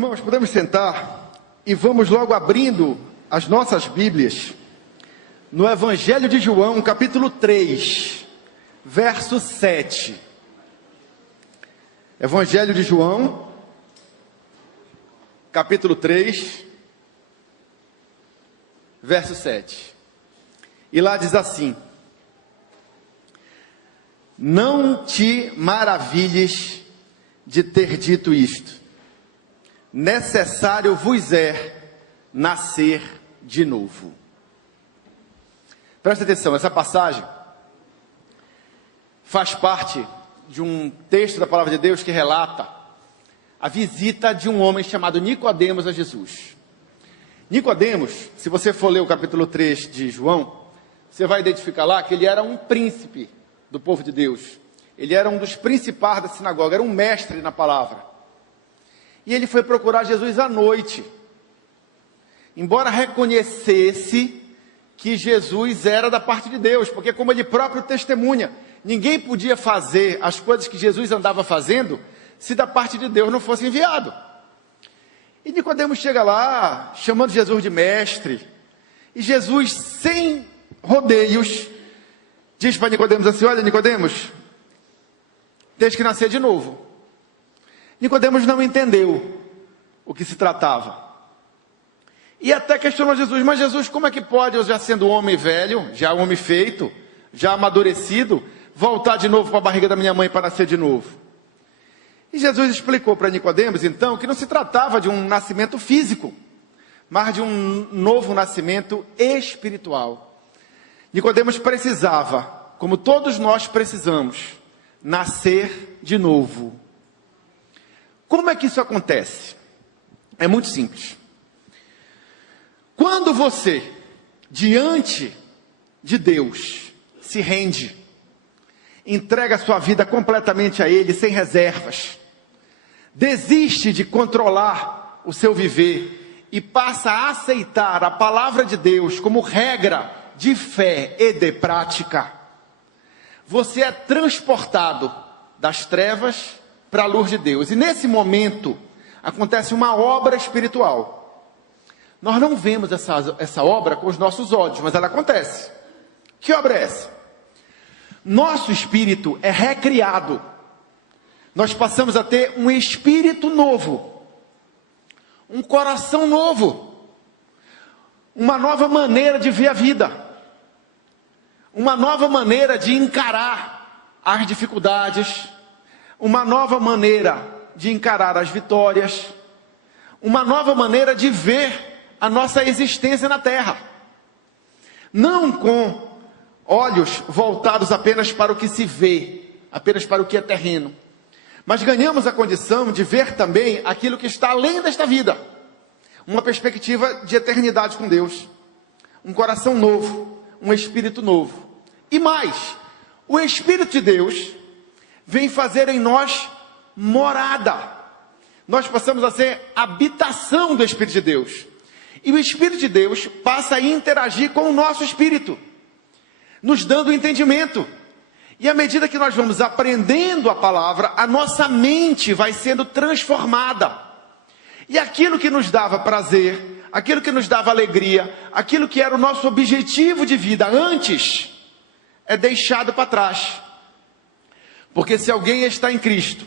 Irmãos, podemos sentar e vamos logo abrindo as nossas Bíblias no Evangelho de João, capítulo 3, verso 7. Evangelho de João, capítulo 3, verso 7. E lá diz assim: não te maravilhes de ter dito isto, necessário vos é nascer de novo. Presta atenção, essa passagem faz parte de um texto da palavra de Deus que relata a visita de um homem chamado Nicodemos a Jesus. Nicodemos, se você for ler o capítulo 3 de João, você vai identificar lá que ele era um príncipe do povo de Deus. Ele era um dos principais da sinagoga, era um mestre na palavra. E ele foi procurar Jesus à noite, embora reconhecesse que Jesus era da parte de Deus, porque como ele próprio testemunha, ninguém podia fazer as coisas que Jesus andava fazendo, se da parte de Deus não fosse enviado. E Nicodemos chega lá, chamando Jesus de mestre, e Jesus, sem rodeios, diz para Nicodemos assim: olha, Nicodemos, tens que nascer de novo. Nicodemos não entendeu o que se tratava. E até questionou Jesus: mas Jesus, como é que pode, eu já sendo homem velho, já homem feito, já amadurecido, voltar de novo para a barriga da minha mãe para nascer de novo? E Jesus explicou para Nicodemos, então, que não se tratava de um nascimento físico, mas de um novo nascimento espiritual. Nicodemos precisava, como todos nós precisamos, nascer de novo. Como é que isso acontece? É muito simples. Quando você, diante de Deus, se rende, entrega a sua vida completamente a Ele, sem reservas, desiste de controlar o seu viver e passa a aceitar a palavra de Deus como regra de fé e de prática, você é transportado das trevas para a luz de Deus. E nesse momento acontece uma obra espiritual. Nós não vemos essa obra com os nossos olhos, mas ela acontece. Que obra é essa? Nosso espírito é recriado. Nós passamos a ter um espírito novo, um coração novo, uma nova maneira de ver a vida, uma nova maneira de encarar as dificuldades, uma nova maneira de encarar as vitórias, uma nova maneira de ver a nossa existência na terra. Não com olhos voltados apenas para o que se vê, apenas para o que é terreno, mas ganhamos a condição de ver também aquilo que está além desta vida, uma perspectiva de eternidade com Deus, um coração novo, um espírito novo. E mais, o Espírito de Deus vem fazer em nós morada. Nós passamos a ser habitação do Espírito de Deus. E o Espírito de Deus passa a interagir com o nosso espírito, nos dando entendimento. E à medida que nós vamos aprendendo a palavra, a nossa mente vai sendo transformada. E aquilo que nos dava prazer, aquilo que nos dava alegria, aquilo que era o nosso objetivo de vida antes, é deixado para trás. Porque se alguém está em Cristo,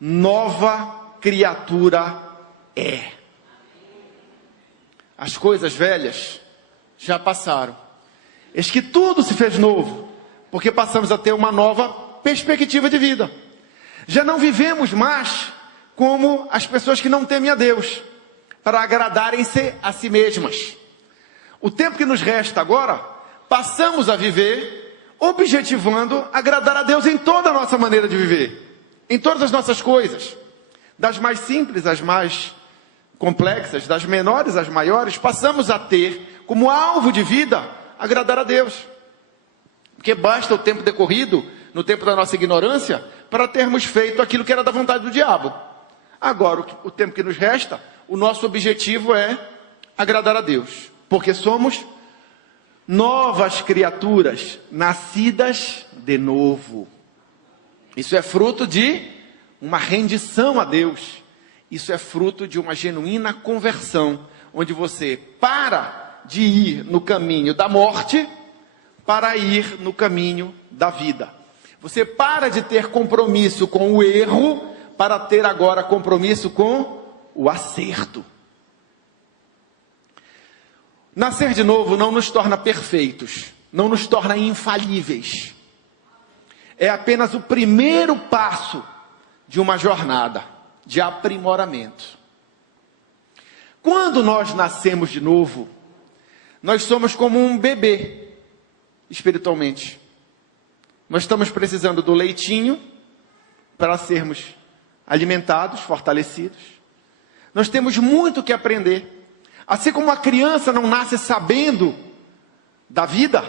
nova criatura é. As coisas velhas já passaram. Eis que tudo se fez novo, porque passamos a ter uma nova perspectiva de vida. Já não vivemos mais como as pessoas que não temem a Deus, para agradarem-se a si mesmas. O tempo que nos resta agora, passamos a viver objetivando agradar a Deus em toda a nossa maneira de viver, em todas as nossas coisas, das mais simples às mais complexas, das menores às maiores, passamos a ter como alvo de vida agradar a Deus, porque basta o tempo decorrido, no tempo da nossa ignorância, para termos feito aquilo que era da vontade do diabo. Agora, o tempo que nos resta, o nosso objetivo é agradar a Deus, porque somos novas criaturas, nascidas de novo. Isso é fruto de uma rendição a Deus Isso é fruto de uma genuína conversão, onde você para de ir no caminho da morte para ir no caminho da vida. Você para de ter compromisso com o erro para ter agora compromisso com o acerto. Nascer de novo não nos torna perfeitos, não nos torna infalíveis. É apenas o primeiro passo de uma jornada de aprimoramento. Quando nós nascemos de novo, nós somos como um bebê, espiritualmente. Nós estamos precisando do leitinho para sermos alimentados, fortalecidos. Nós temos muito que aprender. Assim como a criança não nasce sabendo da vida,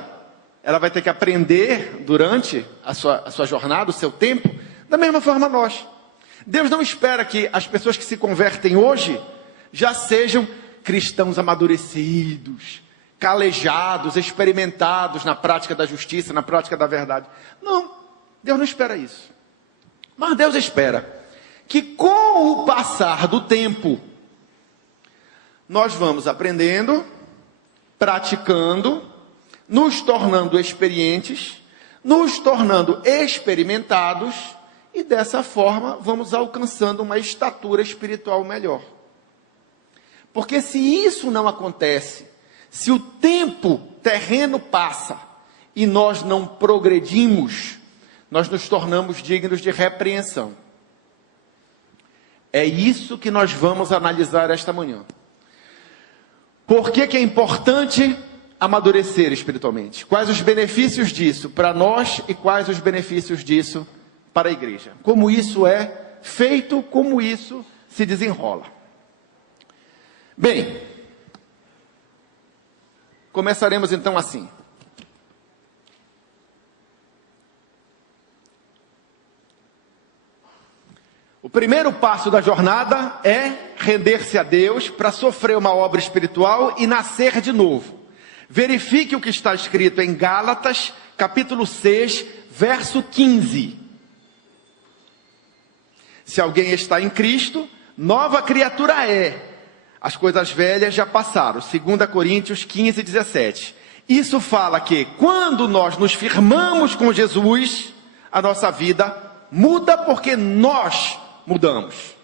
ela vai ter que aprender durante a sua jornada, o seu tempo. Da mesma forma nós. Deus não espera que as pessoas que se convertem hoje já sejam cristãos amadurecidos, calejados, experimentados na prática da justiça, na prática da verdade. Não, Deus não espera isso. Mas Deus espera que com o passar do tempo, nós vamos aprendendo, praticando, nos tornando experientes, nos tornando experimentados, e dessa forma vamos alcançando uma estatura espiritual melhor. Porque se isso não acontece, se o tempo terreno passa e nós não progredimos, nós nos tornamos dignos de repreensão. É isso que nós vamos analisar esta manhã. Por que é importante amadurecer espiritualmente? Quais os benefícios disso para nós e quais os benefícios disso para a igreja? Como isso é feito, como isso se desenrola? Bem, começaremos então assim. O primeiro passo da jornada é render-se a Deus para sofrer uma obra espiritual e nascer de novo. Verifique o que está escrito em Gálatas, capítulo 6, verso 15. Se alguém está em Cristo, nova criatura é. As coisas velhas já passaram. 2 Coríntios 15, 17. Isso fala que quando nós nos firmamos com Jesus, a nossa vida muda porque nós mudamos.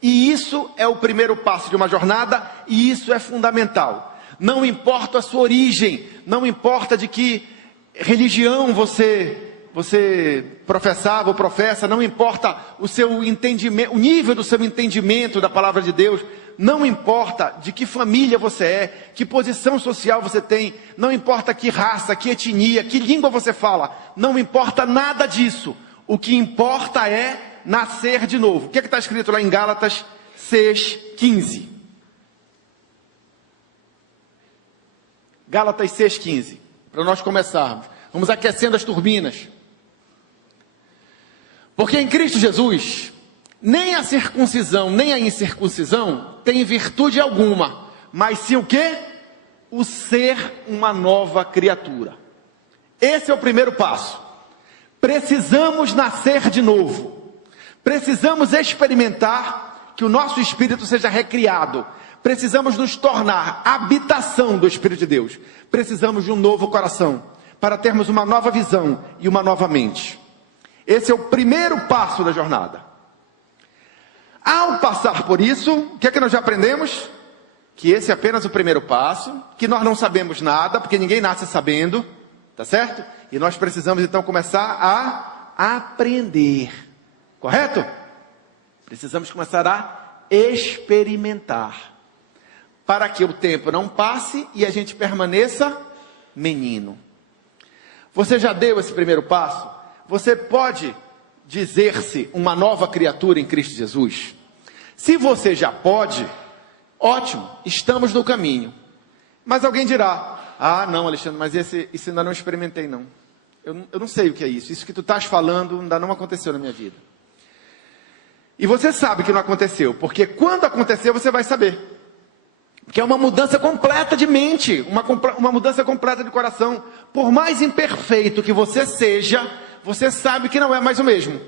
E isso é o primeiro passo de uma jornada, e isso é fundamental. Não importa a sua origem, não importa de que religião você professava ou professa, não importa o seu entendimento, o nível do seu entendimento da palavra de Deus, não importa de que família você é, que posição social você tem, não importa que raça, que etnia, que língua você fala, não importa nada disso. O que importa é nascer de novo. O que está escrito lá em Gálatas 6,15? Gálatas 6,15. Para nós começarmos. Vamos aquecendo as turbinas. Porque em Cristo Jesus, nem a circuncisão, nem a incircuncisão tem virtude alguma. Mas sim o quê? O ser uma nova criatura. Esse é o primeiro passo. Precisamos nascer de novo. Precisamos experimentar que o nosso espírito seja recriado. Precisamos nos tornar habitação do Espírito de Deus. Precisamos de um novo coração, para termos uma nova visão e uma nova mente. Esse é o primeiro passo da jornada. Ao passar por isso, o que é que nós já aprendemos? Que esse é apenas o primeiro passo, que nós não sabemos nada, porque ninguém nasce sabendo, tá certo? E nós precisamos então começar a aprender. Correto? Precisamos começar a experimentar, para que o tempo não passe e a gente permaneça menino. Você já deu esse primeiro passo? Você pode dizer-se uma nova criatura em Cristo Jesus? Se você já pode, ótimo, estamos no caminho. Mas alguém dirá, ah não Alexandre, mas isso ainda não experimentei não. Eu não sei o que é isso. Isso que tu estás falando ainda não aconteceu na minha vida. E você sabe que não aconteceu, porque quando acontecer você vai saber. Que é uma mudança completa de mente, uma mudança completa de coração. Por mais imperfeito que você seja, você sabe que não é mais o mesmo.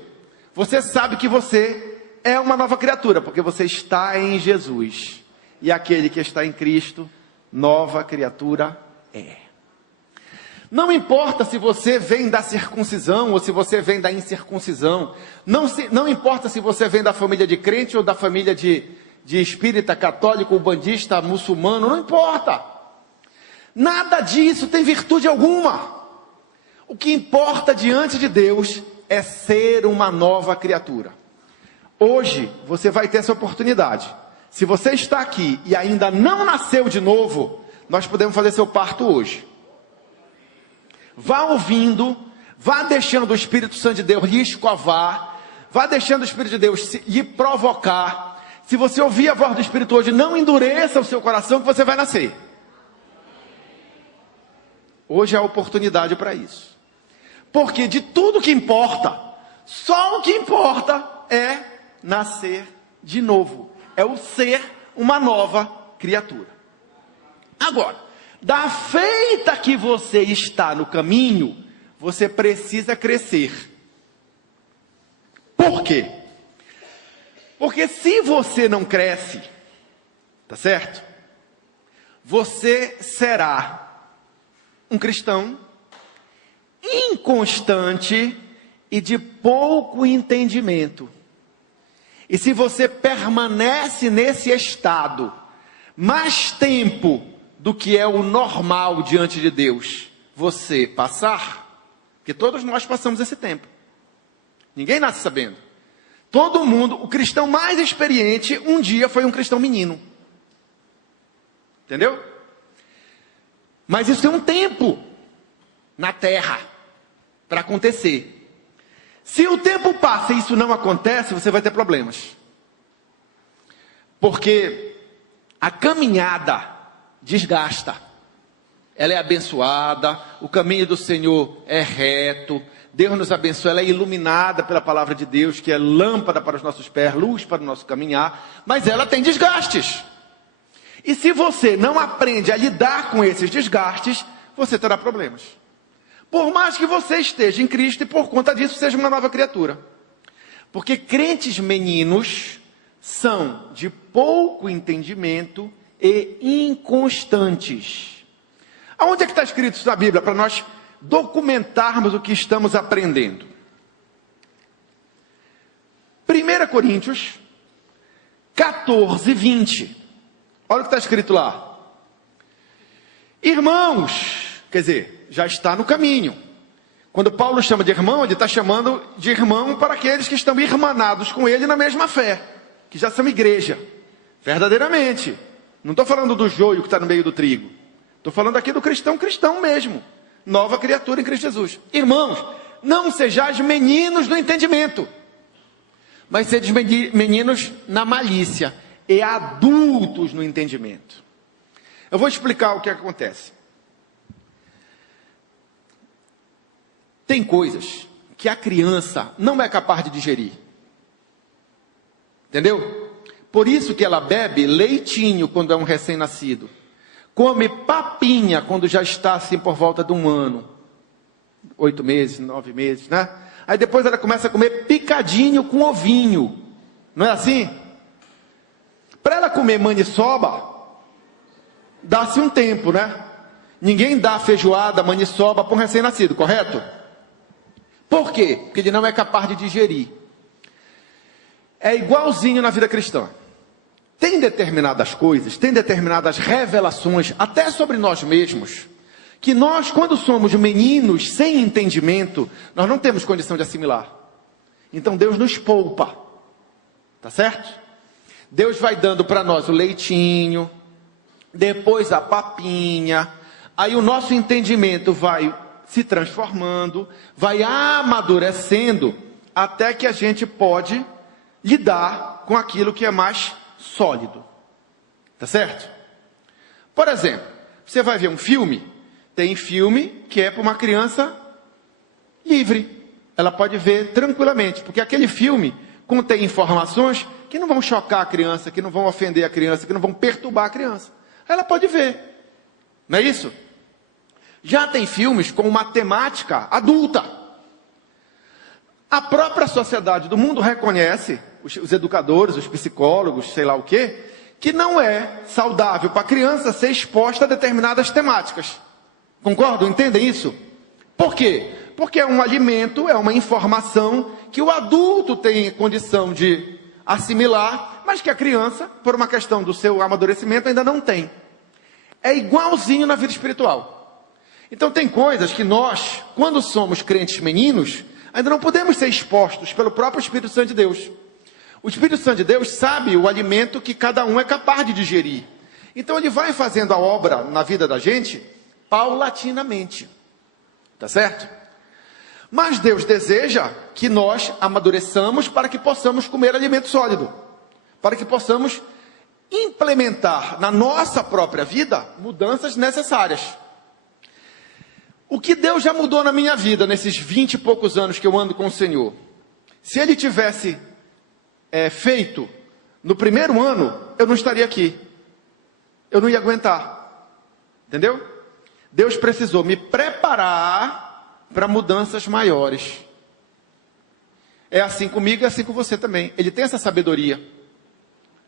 Você sabe que você é uma nova criatura, porque você está em Jesus. E aquele que está em Cristo, nova criatura é. Não importa se você vem da circuncisão ou se você vem da incircuncisão. Não importa se você vem da família de crente ou da família de espírita, católico, ubandista, muçulmano. Não importa. Nada disso tem virtude alguma. O que importa diante de Deus é ser uma nova criatura. Hoje você vai ter essa oportunidade. Se você está aqui e ainda não nasceu de novo, nós podemos fazer seu parto hoje. Vá ouvindo, vá deixando o Espírito Santo de Deus lhe escovar, vá deixando o Espírito de Deus lhe provocar. Se você ouvir a voz do Espírito hoje, não endureça o seu coração que você vai nascer. Hoje é a oportunidade para isso. Porque de tudo que importa, só o que importa é nascer de novo. É o ser uma nova criatura. Agora, da feita que você está no caminho, você precisa crescer. Por quê? Porque se você não cresce, tá certo? Você será um cristão inconstante e de pouco entendimento. E se você permanece nesse estado mais tempo do que é o normal diante de Deus, você passar, porque todos nós passamos esse tempo. Ninguém nasce sabendo. Todo mundo, o cristão mais experiente, um dia foi um cristão menino. Entendeu? Mas isso tem um tempo na terra para acontecer. Se o tempo passa e isso não acontece, você vai ter problemas. Porque a caminhada desgasta. Ela é abençoada, o caminho do Senhor é reto, Deus nos abençoa, ela é iluminada pela palavra de Deus, que é lâmpada para os nossos pés, luz para o nosso caminhar, mas ela tem desgastes. E se você não aprende a lidar com esses desgastes, você terá problemas. Por mais que você esteja em Cristo e por conta disso seja uma nova criatura. Porque crentes meninos são de pouco entendimento e inconstantes. Aonde é que está escrito isso na Bíblia? Para nós documentarmos o que estamos aprendendo. 1 Coríntios 14, 20. Olha o que está escrito lá. Irmãos, quer dizer, já está no caminho. Quando Paulo chama de irmão, ele está chamando de irmão para aqueles que estão irmanados com ele na mesma fé, que já são igreja, verdadeiramente. Não estou falando do joio que está no meio do trigo. Estou falando aqui do cristão mesmo. Nova criatura em Cristo Jesus. Irmãos, não sejais meninos no entendimento, mas sejais meninos na malícia e adultos no entendimento. Eu vou explicar o que acontece. Tem coisas que a criança não é capaz de digerir. Entendeu? Por isso que ela bebe leitinho quando é um recém-nascido. Come papinha quando já está assim por volta de 1 ano. 8 meses, 9 meses, né? Aí depois ela começa a comer picadinho com ovinho. Não é assim? Para ela comer maniçoba, dá-se um tempo, né? Ninguém dá feijoada, maniçoba para um recém-nascido, correto? Por quê? Porque ele não é capaz de digerir. É igualzinho na vida cristã. Tem determinadas coisas, tem determinadas revelações, até sobre nós mesmos, que nós, quando somos meninos sem entendimento, nós não temos condição de assimilar. Então Deus nos poupa. Tá certo? Deus vai dando para nós o leitinho, depois a papinha, aí o nosso entendimento vai se transformando, vai amadurecendo, até que a gente pode lidar com aquilo que é mais sólido. Tá certo? Por exemplo, você vai ver um filme, tem filme que é para uma criança livre. Ela pode ver tranquilamente, porque aquele filme contém informações que não vão chocar a criança, que não vão ofender a criança, que não vão perturbar a criança. Ela pode ver. Não é isso? Já tem filmes com uma temática adulta. A própria sociedade do mundo reconhece os educadores, os psicólogos, sei lá o quê, que não é saudável para a criança ser exposta a determinadas temáticas. Concordam? Entendem isso? Por quê? Porque é um alimento, é uma informação que o adulto tem condição de assimilar, mas que a criança, por uma questão do seu amadurecimento, ainda não tem. É igualzinho na vida espiritual. Então tem coisas que nós, quando somos crentes meninos, ainda não podemos ser expostos pelo próprio Espírito Santo de Deus. O Espírito Santo de Deus sabe o alimento que cada um é capaz de digerir. Então ele vai fazendo a obra na vida da gente paulatinamente. Tá certo? Mas Deus deseja que nós amadureçamos para que possamos comer alimento sólido. Para que possamos implementar na nossa própria vida mudanças necessárias. O que Deus já mudou na minha vida nesses 20 e poucos anos que eu ando com o Senhor? Se Ele tivesse feito no primeiro ano, eu não estaria aqui. Eu não ia aguentar. Entendeu? Deus precisou me preparar para mudanças maiores. É assim comigo e é assim com você também. Ele tem essa sabedoria.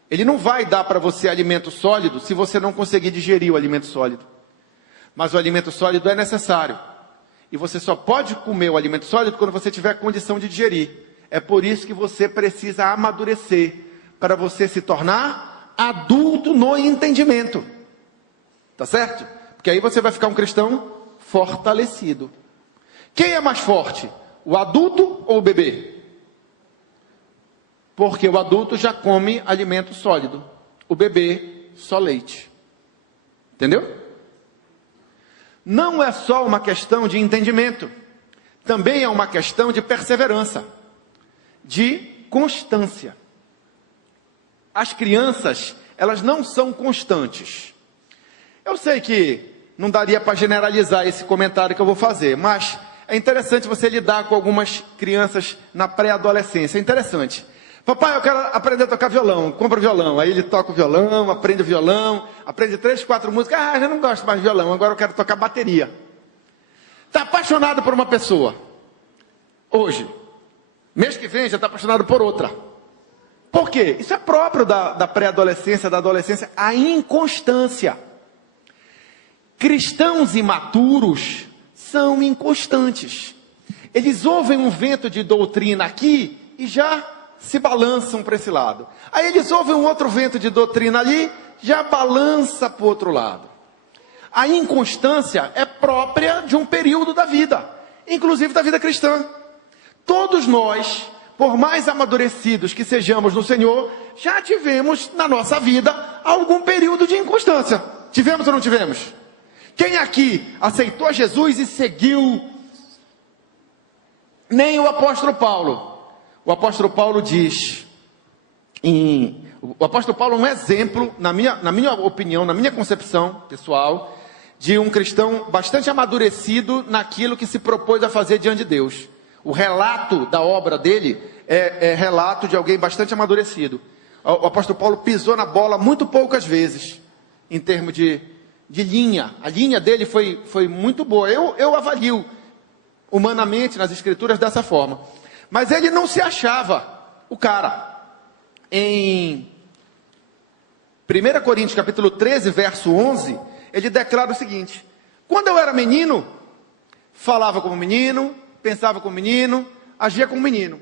Ele não vai dar para você alimento sólido se você não conseguir digerir o alimento sólido. Mas o alimento sólido é necessário. E você só pode comer o alimento sólido quando você tiver condição de digerir. É por isso que você precisa amadurecer, para você se tornar adulto no entendimento. Tá certo? Porque aí você vai ficar um cristão fortalecido. Quem é mais forte? O adulto ou o bebê? Porque o adulto já come alimento sólido. O bebê, só leite. Entendeu? Não é só uma questão de entendimento. Também é uma questão de perseverança. De constância. As crianças, elas não são constantes. Eu sei que não daria para generalizar esse comentário que eu vou fazer, mas é interessante você lidar com algumas crianças na pré-adolescência. É interessante. Papai, eu quero aprender a tocar violão. Compra o violão. Aí ele toca o violão, aprende o violão, aprende 3, 4 músicas. Ah, já não gosto mais de violão, agora eu quero tocar bateria. Está apaixonado por uma pessoa. Hoje. Mês que vem já está apaixonado por outra. Por quê? Isso é próprio da pré-adolescência, da adolescência. A inconstância. Cristãos imaturos são inconstantes. Eles ouvem um vento de doutrina aqui e já se balançam para esse lado. Aí eles ouvem um outro vento de doutrina ali, já balança para o outro lado. A inconstância é própria de um período da vida, inclusive da vida cristã. Todos nós, por mais amadurecidos que sejamos no Senhor, já tivemos na nossa vida algum período de inconstância. Tivemos ou não tivemos? Quem aqui aceitou Jesus e seguiu? Nem o apóstolo Paulo. O apóstolo Paulo diz, o apóstolo Paulo é um exemplo, na minha opinião, na minha concepção pessoal, de um cristão bastante amadurecido naquilo que se propôs a fazer diante de Deus. O relato da obra dele é relato de alguém bastante amadurecido. O apóstolo Paulo pisou na bola muito poucas vezes, em termos de linha. A linha dele foi muito boa. Eu avalio humanamente nas escrituras dessa forma. Mas ele não se achava o cara. Em 1 Coríntios capítulo 13, verso 11, ele declara o seguinte: quando eu era menino, falava como menino, pensava como menino, agia como menino.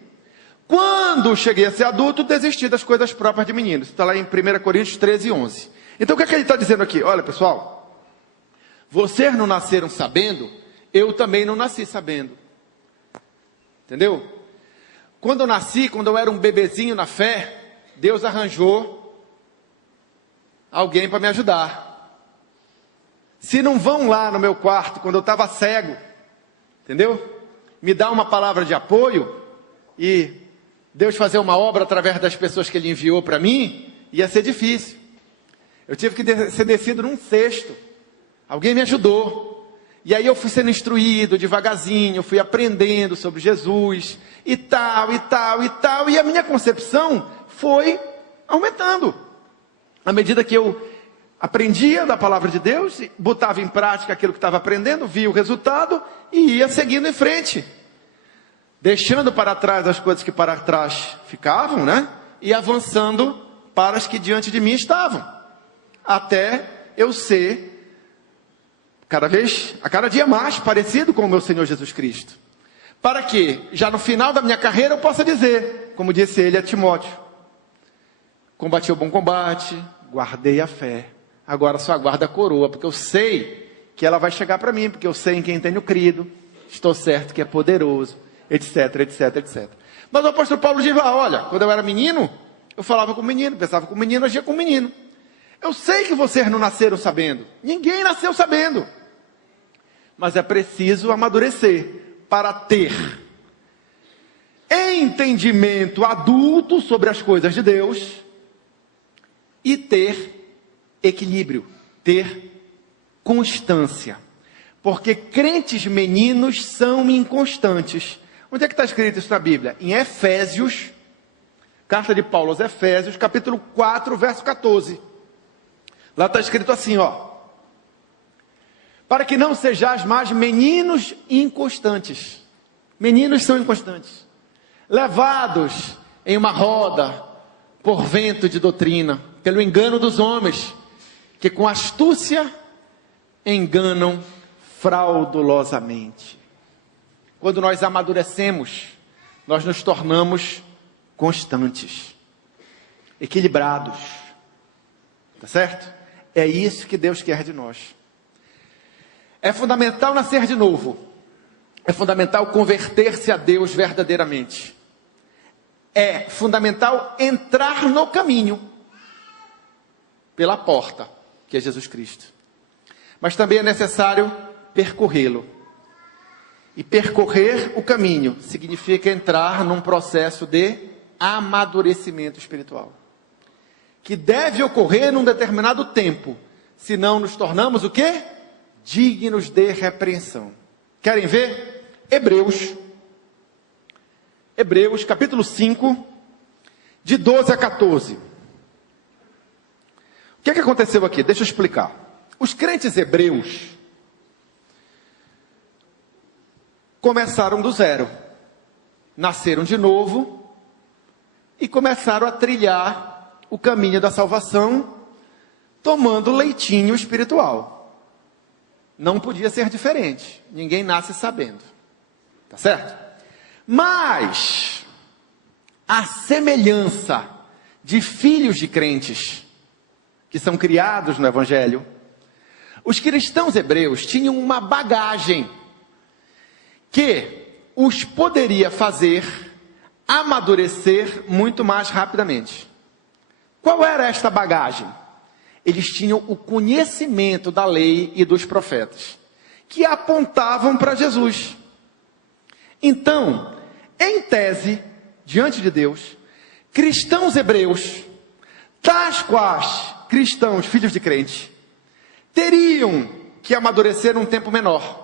Quando cheguei a ser adulto, desisti das coisas próprias de menino. Isso está lá em 1 Coríntios 13, 11. Então o que é que ele está dizendo aqui? Olha pessoal, vocês não nasceram sabendo, eu também não nasci sabendo. Entendeu? Quando eu nasci, quando eu era um bebezinho na fé, Deus arranjou alguém para me ajudar. Se não vão lá no meu quarto, quando eu estava cego, entendeu? Me dar uma palavra de apoio e Deus fazer uma obra através das pessoas que Ele enviou para mim, ia ser difícil. Eu tive que ser descido num cesto. Alguém me ajudou. E aí eu fui sendo instruído devagarzinho, fui aprendendo sobre Jesus, e tal, e tal, e tal. E a minha concepção foi aumentando. À medida que eu aprendia da palavra de Deus, botava em prática aquilo que estava aprendendo, via o resultado e ia seguindo em frente. Deixando para trás as coisas que para trás ficavam, né? e avançando para as que diante de mim estavam, até eu ser a cada dia mais parecido com o meu Senhor Jesus Cristo, para que, já no final da minha carreira, eu possa dizer, como disse ele a Timóteo: combati o bom combate, guardei a fé, agora só aguardo a coroa, porque eu sei que ela vai chegar para mim, porque eu sei em quem tenho crido, estou certo que é poderoso, etc, etc, etc. Mas o apóstolo Paulo diz lá: olha, quando eu era menino, eu falava com o menino, pensava com o menino, agia com o menino. Eu sei que vocês não nasceram sabendo, ninguém nasceu sabendo, mas é preciso amadurecer para ter entendimento adulto sobre as coisas de Deus e ter equilíbrio, ter constância, porque crentes meninos são inconstantes. Onde é que está escrito isso na Bíblia? Em Efésios, carta de Paulo aos Efésios, capítulo 4, verso 14. Lá está escrito assim, ó: para que não sejais mais meninos inconstantes. Meninos são inconstantes, levados em uma roda por vento de doutrina, pelo engano dos homens, que com astúcia enganam fraudulosamente. Quando nós amadurecemos, nós nos tornamos constantes, equilibrados, tá certo? É isso que Deus quer de nós. É fundamental nascer de novo. É fundamental converter-se a Deus verdadeiramente. É fundamental entrar no caminho pela porta, que é Jesus Cristo. Mas também é necessário percorrê-lo. E percorrer o caminho significa entrar num processo de amadurecimento espiritual, que deve ocorrer num determinado tempo, senão nos tornamos o quê? Dignos de repreensão. Querem ver? Hebreus capítulo 5, de 12 a 14. O que é que aconteceu aqui? Deixa eu explicar. Os crentes hebreus começaram do zero, nasceram de novo e começaram a trilhar o caminho da salvação, tomando leitinho espiritual. Não podia ser diferente. Ninguém nasce sabendo. Tá certo? Mas a semelhança de filhos de crentes que são criados no Evangelho, os cristãos hebreus tinham uma bagagem que os poderia fazer amadurecer muito mais rapidamente. Qual era esta bagagem? Eles tinham o conhecimento da lei e dos profetas, que apontavam para Jesus. Então, em tese, diante de Deus, cristãos hebreus, tais quais cristãos, filhos de crente, teriam que amadurecer um tempo menor,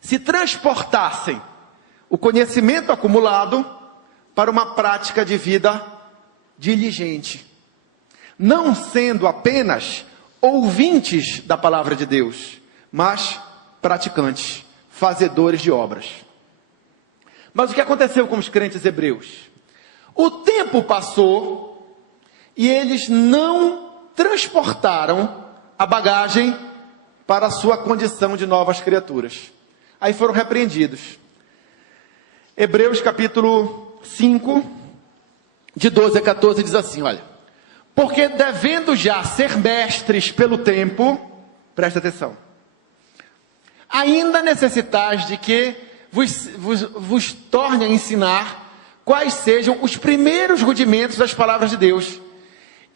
se transportassem o conhecimento acumulado para uma prática de vida diligente, não sendo apenas ouvintes da palavra de Deus, mas praticantes, fazedores de obras. Mas o que aconteceu com os crentes hebreus? O tempo passou e eles não transportaram a bagagem para a sua condição de novas criaturas. Aí foram repreendidos. Hebreus capítulo 5, de 12 a 14, diz assim, olha: porque devendo já ser mestres pelo tempo, presta atenção, ainda necessitais de que vos torne a ensinar quais sejam os primeiros rudimentos das palavras de Deus.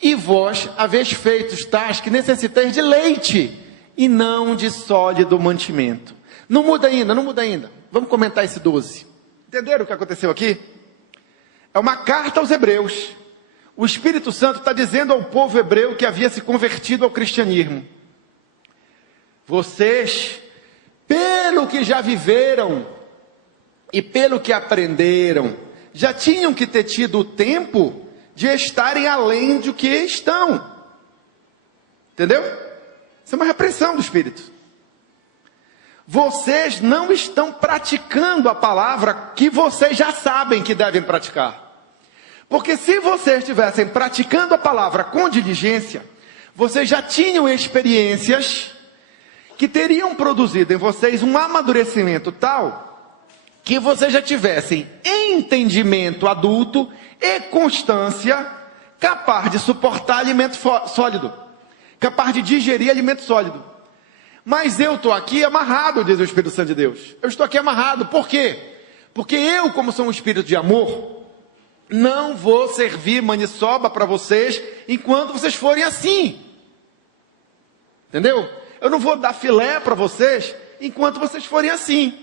E vós haveis feito tais que necessitais de leite, e não de sólido mantimento. Não muda ainda. Vamos comentar esse 12. Entenderam o que aconteceu aqui? É uma carta aos hebreus. O Espírito Santo está dizendo ao povo hebreu que havia se convertido ao cristianismo: vocês, pelo que já viveram e pelo que aprenderam, já tinham que ter tido o tempo de estarem além do que estão. Entendeu? Isso é uma repreensão do Espírito. Vocês não estão praticando a palavra que vocês já sabem que devem praticar. Porque se vocês estivessem praticando a palavra com diligência, vocês já tinham experiências que teriam produzido em vocês um amadurecimento tal que vocês já tivessem entendimento adulto e constância capaz de suportar alimento sólido, capaz de digerir alimento sólido. Mas eu estou aqui amarrado, diz o Espírito Santo de Deus. Eu estou aqui amarrado. Por quê? Porque eu, como sou um espírito de amor, não vou servir maniçoba para vocês enquanto vocês forem assim. Entendeu? Eu não vou dar filé para vocês enquanto vocês forem assim.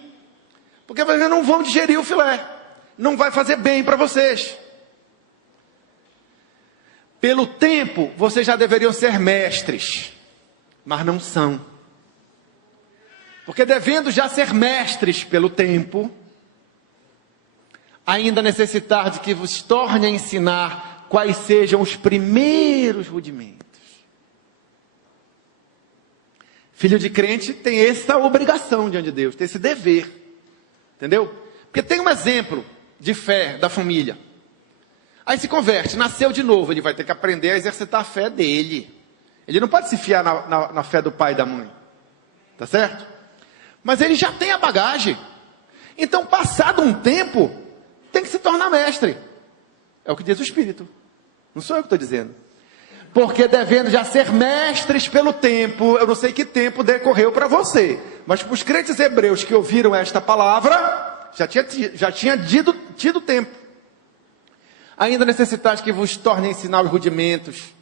Porque vocês não vão digerir o filé. Não vai fazer bem para vocês. Pelo tempo, vocês já deveriam ser mestres. Mas não são. Porque devendo já ser mestres pelo tempo, ainda necessitar de que vos torne a ensinar quais sejam os primeiros rudimentos. Filho de crente tem essa obrigação diante de Deus, tem esse dever. Entendeu? Porque tem um exemplo de fé da família. Aí se converte, nasceu de novo, ele vai ter que aprender a exercitar a fé dele. Ele não pode se fiar na fé do pai e da mãe. Tá certo? Mas ele já tem a bagagem. Então, passado um tempo, tem que se tornar mestre. É o que diz o Espírito. Não sou eu que estou dizendo. Porque devendo já ser mestres pelo tempo, eu não sei que tempo decorreu para você, mas para os crentes hebreus que ouviram esta palavra, já tinha tido tempo. Ainda necessitais que vos torne a ensinar os rudimentos.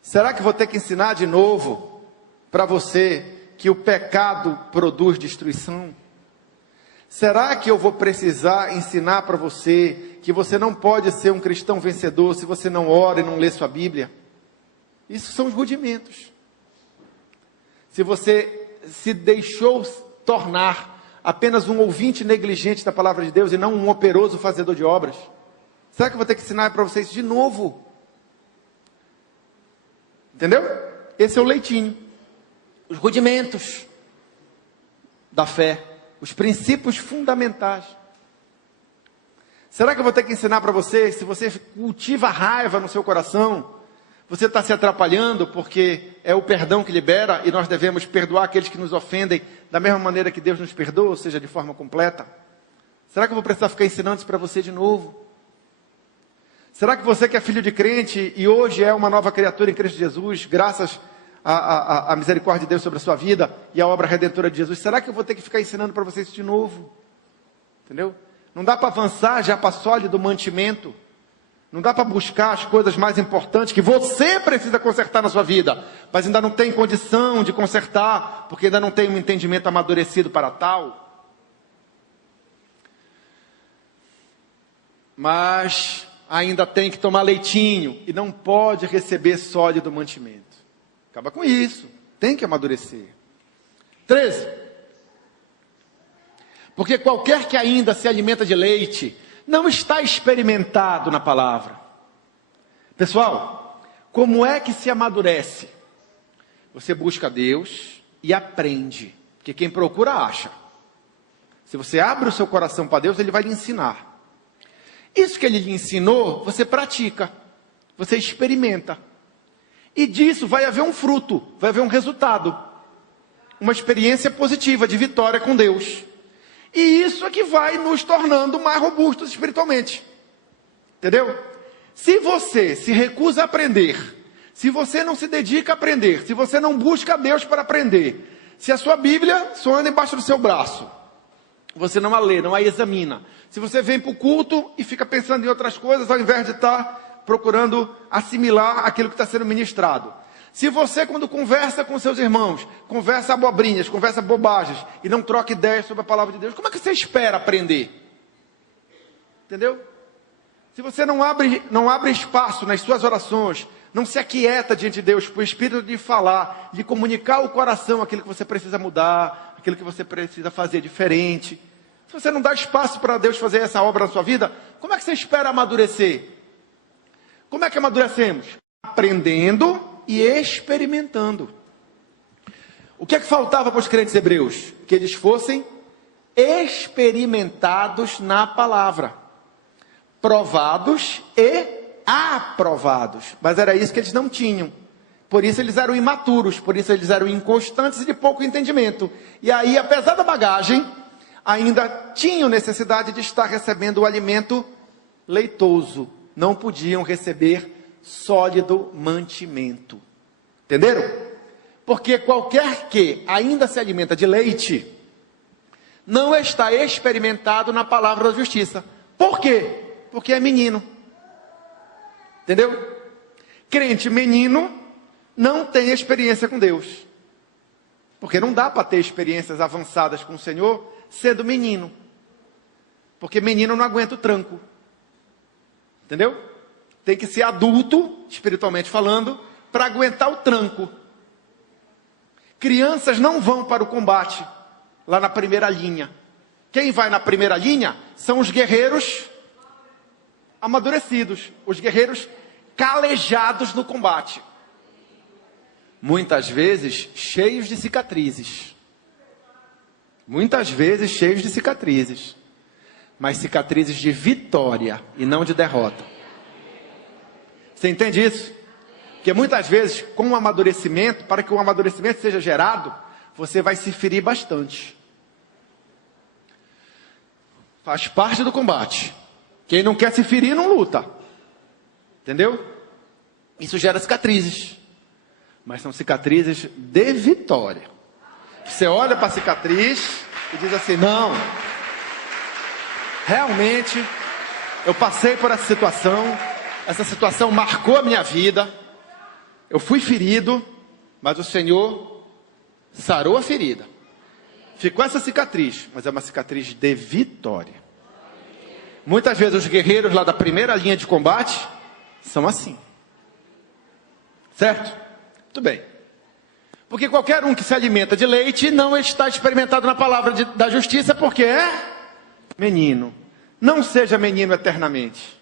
Será que vou ter que ensinar de novo para você que o pecado produz destruição? Será que eu vou precisar ensinar para você que você não pode ser um cristão vencedor se você não ora e não lê sua Bíblia? Isso são os rudimentos. Se você se deixou tornar apenas um ouvinte negligente da palavra de Deus e não um operoso fazedor de obras, será que eu vou ter que ensinar para vocês de novo? Entendeu? Esse é o leitinho. Os rudimentos da fé. Os princípios fundamentais. Será que eu vou ter que ensinar para você, se você cultiva raiva no seu coração, você está se atrapalhando porque é o perdão que libera e nós devemos perdoar aqueles que nos ofendem da mesma maneira que Deus nos perdoa, ou seja, de forma completa? Será que eu vou precisar ficar ensinando isso para você de novo? Será que você que é filho de crente e hoje é uma nova criatura em Cristo Jesus, graças a misericórdia de Deus sobre a sua vida e a obra redentora de Jesus, será que eu vou ter que ficar ensinando para vocês de novo? Entendeu? Não dá para avançar já para sólido mantimento. Não dá para buscar as coisas mais importantes que você precisa consertar na sua vida, mas ainda não tem condição de consertar, porque ainda não tem um entendimento amadurecido para tal. Mas ainda tem que tomar leitinho e não pode receber sólido mantimento. Acaba com isso. Tem que amadurecer. 13. Porque qualquer que ainda se alimenta de leite, não está experimentado na palavra. Pessoal, como é que se amadurece? Você busca Deus e aprende. Porque quem procura, acha. Se você abre o seu coração para Deus, Ele vai lhe ensinar. Isso que Ele lhe ensinou, você pratica. Você experimenta. E disso vai haver um fruto, vai haver um resultado. Uma experiência positiva de vitória com Deus. E isso é que vai nos tornando mais robustos espiritualmente. Entendeu? Se você se recusa a aprender, se você não se dedica a aprender, se você não busca Deus para aprender, se a sua Bíblia só anda embaixo do seu braço, você não a lê, não a examina, se você vem para o culto e fica pensando em outras coisas, ao invés de estar procurando assimilar aquilo que está sendo ministrado. Se você, quando conversa com seus irmãos, conversa abobrinhas, conversa bobagens, e não troca ideias sobre a palavra de Deus, como é que você espera aprender? Entendeu? Se você não abre espaço nas suas orações, não se aquieta diante de Deus, para o Espírito de falar, de comunicar ao coração aquilo que você precisa mudar, aquilo que você precisa fazer diferente. Se você não dá espaço para Deus fazer essa obra na sua vida, como é que você espera amadurecer? Como é que amadurecemos? Aprendendo e experimentando. O que é que faltava para os crentes hebreus? Que eles fossem experimentados na palavra, provados e aprovados. Mas era isso que eles não tinham. Por isso eles eram imaturos, por isso eles eram inconstantes e de pouco entendimento. E aí, apesar da bagagem, ainda tinham necessidade de estar recebendo o alimento leitoso. Não podiam receber sólido mantimento. Entenderam? Porque qualquer que ainda se alimenta de leite, não está experimentado na palavra da justiça. Por quê? Porque é menino. Entendeu? Crente menino não tem experiência com Deus. Porque não dá para ter experiências avançadas com o Senhor sendo menino. Porque menino não aguenta o tranco. Entendeu? Tem que ser adulto, espiritualmente falando, para aguentar o tranco. Crianças não vão para o combate lá na primeira linha. Quem vai na primeira linha são os guerreiros amadurecidos, os guerreiros calejados no combate. Muitas vezes cheios de cicatrizes. Muitas vezes cheios de cicatrizes. Mas cicatrizes de vitória e não de derrota. Você entende isso? Porque muitas vezes, com o amadurecimento, para que o amadurecimento seja gerado, você vai se ferir bastante. Faz parte do combate. Quem não quer se ferir, não luta. Entendeu? Isso gera cicatrizes. Mas são cicatrizes de vitória. Você olha para a cicatriz e diz assim, não, realmente, eu passei por essa situação marcou a minha vida, eu fui ferido, mas o Senhor sarou a ferida. Ficou essa cicatriz, mas é uma cicatriz de vitória. Muitas vezes os guerreiros lá da primeira linha de combate são assim. Certo? Muito bem. Porque qualquer um que se alimenta de leite não está experimentado na palavra da justiça, porque é menino. Não seja menino eternamente.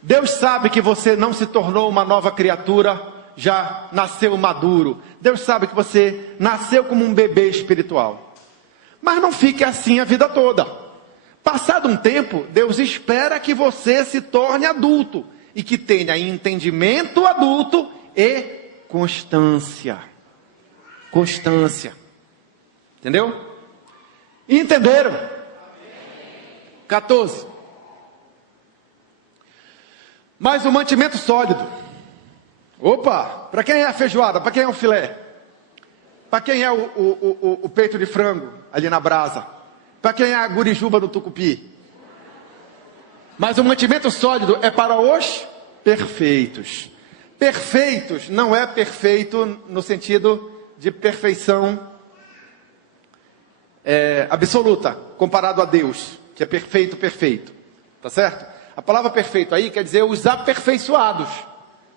Deus sabe que você não se tornou uma nova criatura, já nasceu maduro. Deus sabe que você nasceu como um bebê espiritual. Mas não fique assim a vida toda. Passado um tempo, Deus espera que você se torne adulto e que tenha entendimento adulto e constância. Constância. Entendeu? Entenderam? 14. Mas o mantimento sólido. Opa! Para quem é a feijoada? Para quem é o filé? Para quem é o peito de frango ali na brasa? Para quem é a gurijuba do tucupi? Mas o mantimento sólido é para os perfeitos. Perfeitos não é perfeito no sentido de perfeição absoluta, comparado a Deus, que é perfeito, perfeito. Tá certo? A palavra perfeito aí quer dizer os aperfeiçoados,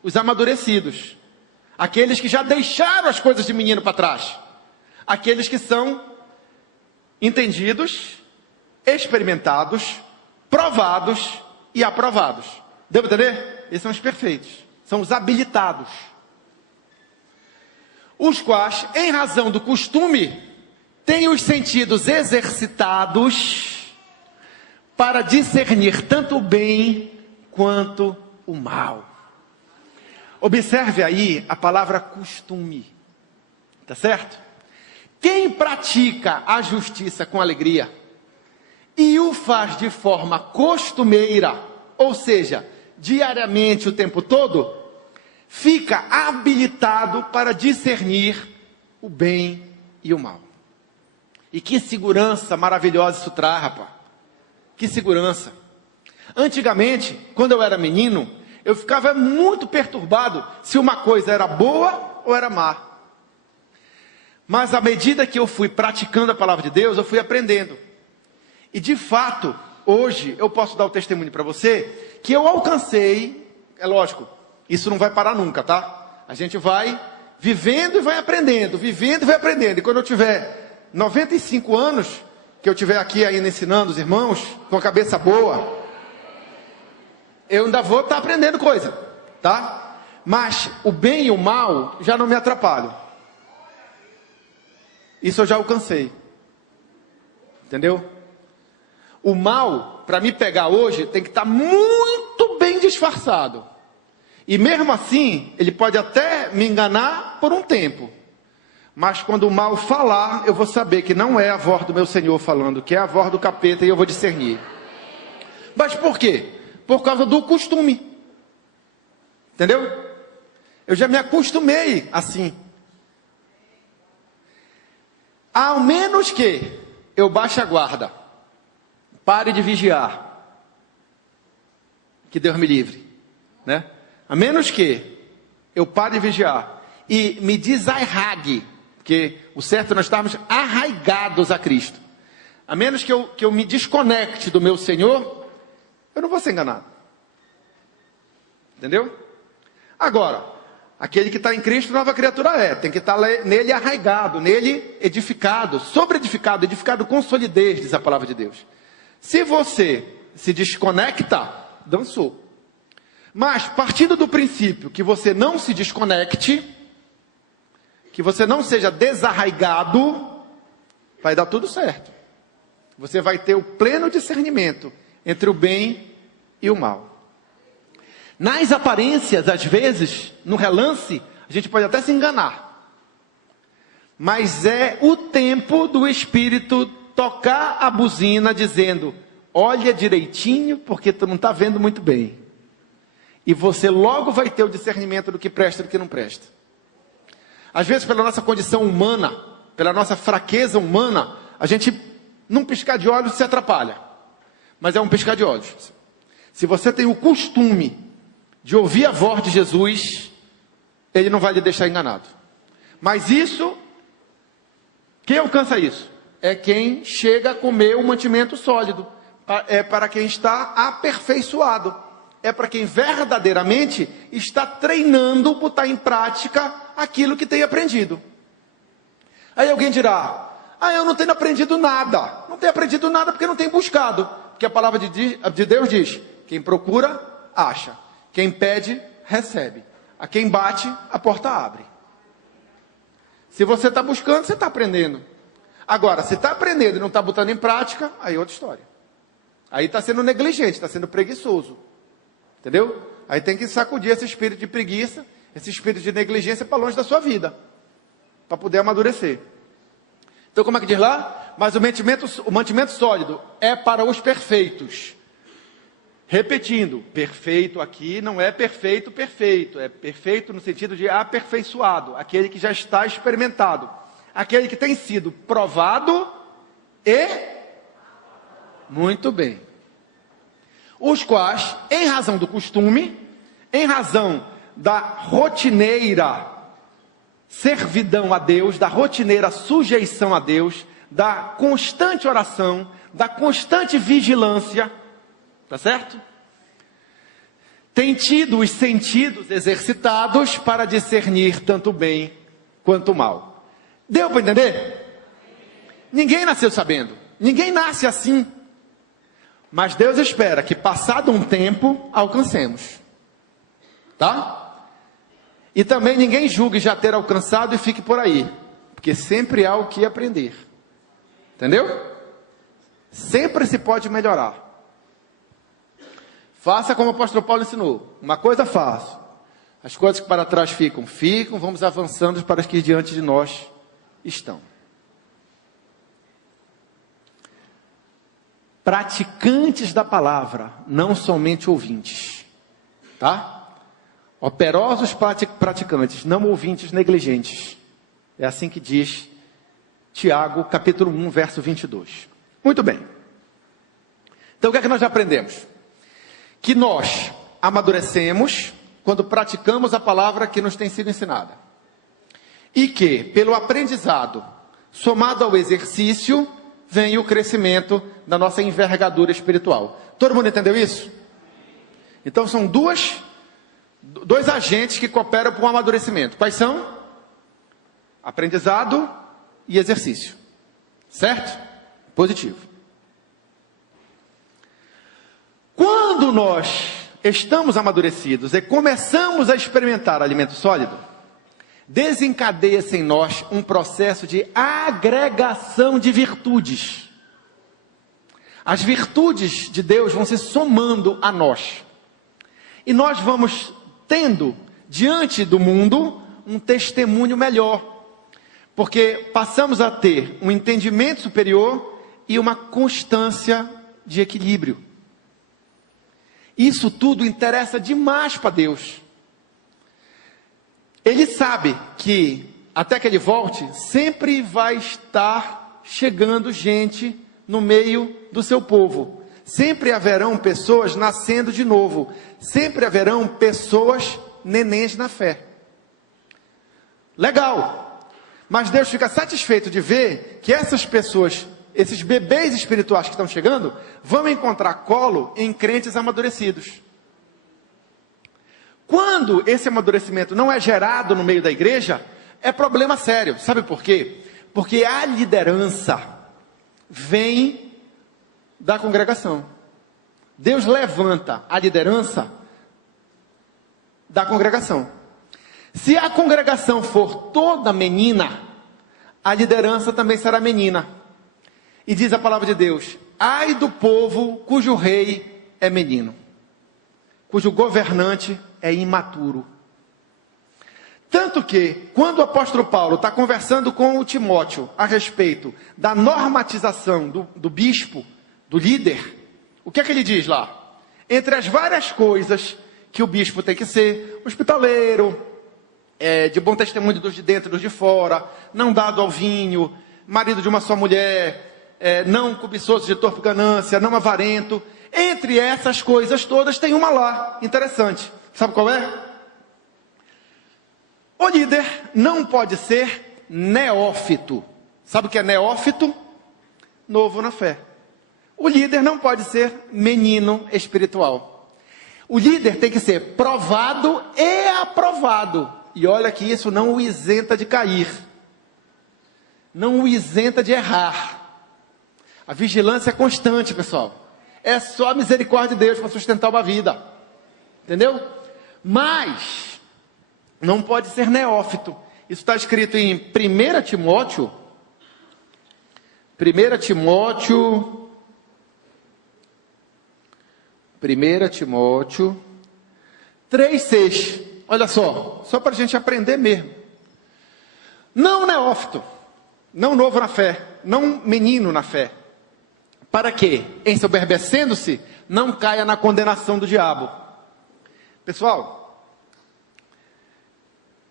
os amadurecidos. Aqueles que já deixaram as coisas de menino para trás. Aqueles que são entendidos, experimentados, provados e aprovados. Deu para entender? Esses são os perfeitos. São os habilitados. Os quais, em razão do costume, têm os sentidos exercitados para discernir tanto o bem quanto o mal. Observe aí a palavra costume. Tá certo? Quem pratica a justiça com alegria e o faz de forma costumeira, ou seja, diariamente, o tempo todo, fica habilitado para discernir o bem e o mal. E que segurança maravilhosa isso traz, rapaz. Que segurança. Antigamente, quando eu era menino, eu ficava muito perturbado se uma coisa era boa ou era má. Mas à medida que eu fui praticando a palavra de Deus, eu fui aprendendo. E de fato, hoje eu posso dar o testemunho para você que eu alcancei, é lógico, isso não vai parar nunca, tá? A gente vai vivendo e vai aprendendo, vivendo e vai aprendendo. E quando eu tiver 95 anos, que eu estiver aqui ainda ensinando os irmãos, com a cabeça boa, eu ainda vou estar aprendendo coisa, tá? Mas o bem e o mal já não me atrapalham. Isso eu já alcancei. Entendeu? O mal, para me pegar hoje, tem que estar muito bem disfarçado. E mesmo assim, ele pode até me enganar por um tempo. Mas quando o mal falar, eu vou saber que não é a voz do meu Senhor falando, que é a voz do capeta, e eu vou discernir. Mas por quê? Por causa do costume. Entendeu? Eu já me acostumei assim. Ao menos que eu baixe a guarda, pare de vigiar, que Deus me livre, né? A menos que eu pare de vigiar e me desarraigue, porque o certo é nós estarmos arraigados a Cristo. A menos que eu me desconecte do meu Senhor, eu não vou ser enganado. Entendeu? Agora, aquele que está em Cristo, nova criatura tem que estar nele arraigado, nele edificado, sobre-edificado, edificado com solidez, diz a palavra de Deus. Se você se desconecta, dançou. Mas, partindo do princípio que você não se desconecte, que você não seja desarraigado, vai dar tudo certo. Você vai ter o pleno discernimento entre o bem e o mal. Nas aparências, às vezes, no relance, a gente pode até se enganar. Mas é o tempo do Espírito tocar a buzina dizendo, olha direitinho, porque tu não está vendo muito bem. E você logo vai ter o discernimento do que presta e do que não presta. Às vezes, pela nossa condição humana, pela nossa fraqueza humana, a gente, num piscar de olhos, se atrapalha. Mas é um piscar de olhos. Se você tem o costume de ouvir a voz de Jesus, ele não vai lhe deixar enganado. Mas isso, quem alcança isso? É quem chega a comer o mantimento sólido. É para quem está aperfeiçoado. É para quem verdadeiramente está treinando, botar em prática aquilo que tem aprendido. Aí alguém dirá, eu não tenho aprendido nada. Não tenho aprendido nada porque não tenho buscado. Porque a palavra de Deus diz, quem procura, acha. Quem pede, recebe. A quem bate, a porta abre. Se você está buscando, você está aprendendo. Agora, se está aprendendo e não está botando em prática, aí é outra história. Aí está sendo negligente, está sendo preguiçoso. Entendeu? Aí tem que sacudir esse espírito de preguiça, esse espírito de negligência para longe da sua vida. Para poder amadurecer. Então como é que diz lá? Mas o mantimento sólido é para os perfeitos. Repetindo, perfeito aqui não é perfeito, é perfeito no sentido de aperfeiçoado, aquele que já está experimentado, aquele que tem sido provado e muito bem. Os quais, em razão do costume, em razão da rotineira servidão a Deus, da rotineira sujeição a Deus, da constante oração, da constante vigilância, tá certo? Tem tido os sentidos exercitados para discernir tanto o bem quanto o mal. Deu para entender? Ninguém nasceu sabendo. Ninguém nasce assim. Mas Deus espera que passado um tempo, alcancemos. Tá? E também ninguém julgue já ter alcançado e fique por aí. Porque sempre há o que aprender. Entendeu? Sempre se pode melhorar. Faça como o apóstolo Paulo ensinou. Uma coisa faço. As coisas que para trás ficam, vamos avançando para as que diante de nós estão. Praticantes da palavra, não somente ouvintes. Tá? Operosos praticantes, não ouvintes negligentes. É assim que diz Tiago, capítulo 1, verso 22. Muito bem. Então o que é que nós já aprendemos? Que nós amadurecemos quando praticamos a palavra que nos tem sido ensinada. E que, pelo aprendizado, somado ao exercício, vem o crescimento da nossa envergadura espiritual. Todo mundo entendeu isso? Então são dois agentes que cooperam para o amadurecimento. Quais são? Aprendizado e exercício. Certo? Positivo. Quando nós estamos amadurecidos e começamos a experimentar alimento sólido, desencadeia-se em nós um processo de agregação de virtudes. As virtudes de Deus vão se somando a nós. E nós vamos tendo, diante do mundo, um testemunho melhor. Porque passamos a ter um entendimento superior e uma constância de equilíbrio. Isso tudo interessa demais para Deus. Ele sabe que, até que ele volte, sempre vai estar chegando gente no meio do seu povo. Sempre haverão pessoas nascendo de novo. Sempre haverão pessoas nenéns na fé. Legal. Mas Deus fica satisfeito de ver que essas pessoas, esses bebês espirituais que estão chegando, vão encontrar colo em crentes amadurecidos. Quando esse amadurecimento não é gerado no meio da igreja, é problema sério. Sabe por quê? Porque a liderança vem da congregação. Deus levanta a liderança da congregação. Se a congregação for toda menina, a liderança também será menina. E diz a palavra de Deus: ai do povo cujo rei é menino, cujo governante é imaturo. Tanto que, quando o apóstolo Paulo está conversando com o Timóteo a respeito da normatização do bispo, do líder, o que é que ele diz lá? Entre as várias coisas que o bispo tem que ser: hospitaleiro, de bom testemunho dos de dentro e dos de fora, não dado ao vinho, marido de uma só mulher, não cobiçoso de torpe ganância, não avarento. Entre essas coisas todas tem uma lá, interessante. Sabe qual é? O líder não pode ser neófito. Sabe o que é neófito? Novo na fé. O líder não pode ser menino espiritual. O líder tem que ser provado e aprovado. E olha que isso não o isenta de cair. Não o isenta de errar. A vigilância é constante, pessoal. É só a misericórdia de Deus para sustentar uma vida. Entendeu? Mas não pode ser neófito. Isso está escrito em 1 Timóteo 3,6. Olha só para a gente aprender mesmo. Não neófito, não novo na fé, não menino na fé, para que, ensoberbecendo-se, não caia na condenação do diabo. Pessoal,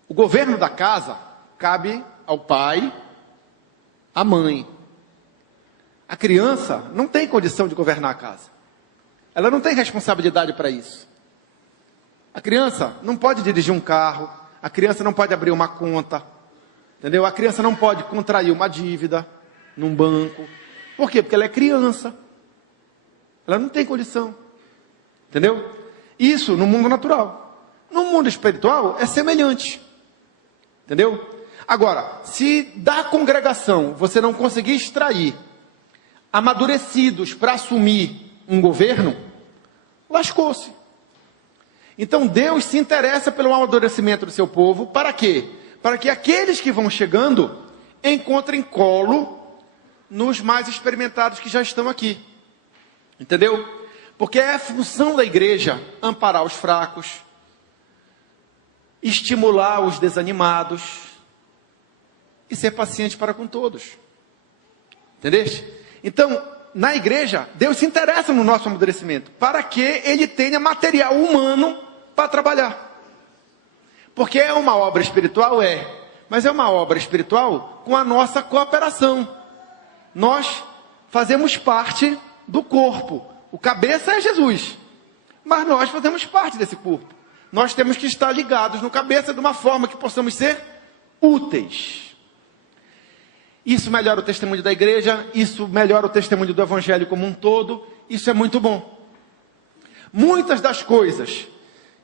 o governo da casa cabe ao pai, à mãe. A criança não tem condição de governar a casa. Ela não tem responsabilidade para isso. A criança não pode dirigir um carro, a criança não pode abrir uma conta, entendeu? A criança não pode contrair uma dívida num banco. Por quê? Porque ela é criança. Ela não tem condição. Entendeu? Isso no mundo natural. No mundo espiritual é semelhante. Entendeu? Agora, se da congregação você não conseguir extrair amadurecidos para assumir um governo, lascou-se. Então Deus se interessa pelo amadurecimento do seu povo. Para quê? Para que aqueles que vão chegando encontrem colo nos mais experimentados que já estão aqui. Entendeu? Porque é a função da igreja amparar os fracos, estimular os desanimados e ser paciente para com todos. Entendeste? Então, na igreja, Deus se interessa no nosso amadurecimento, para que ele tenha material humano para trabalhar. Porque é uma obra espiritual? Mas é uma obra espiritual com a nossa cooperação. Nós fazemos parte do corpo. O cabeça é Jesus, mas nós fazemos parte desse corpo. Nós temos que estar ligados no cabeça de uma forma que possamos ser úteis. Isso melhora o testemunho da igreja, isso melhora o testemunho do evangelho como um todo, isso é muito bom. Muitas das coisas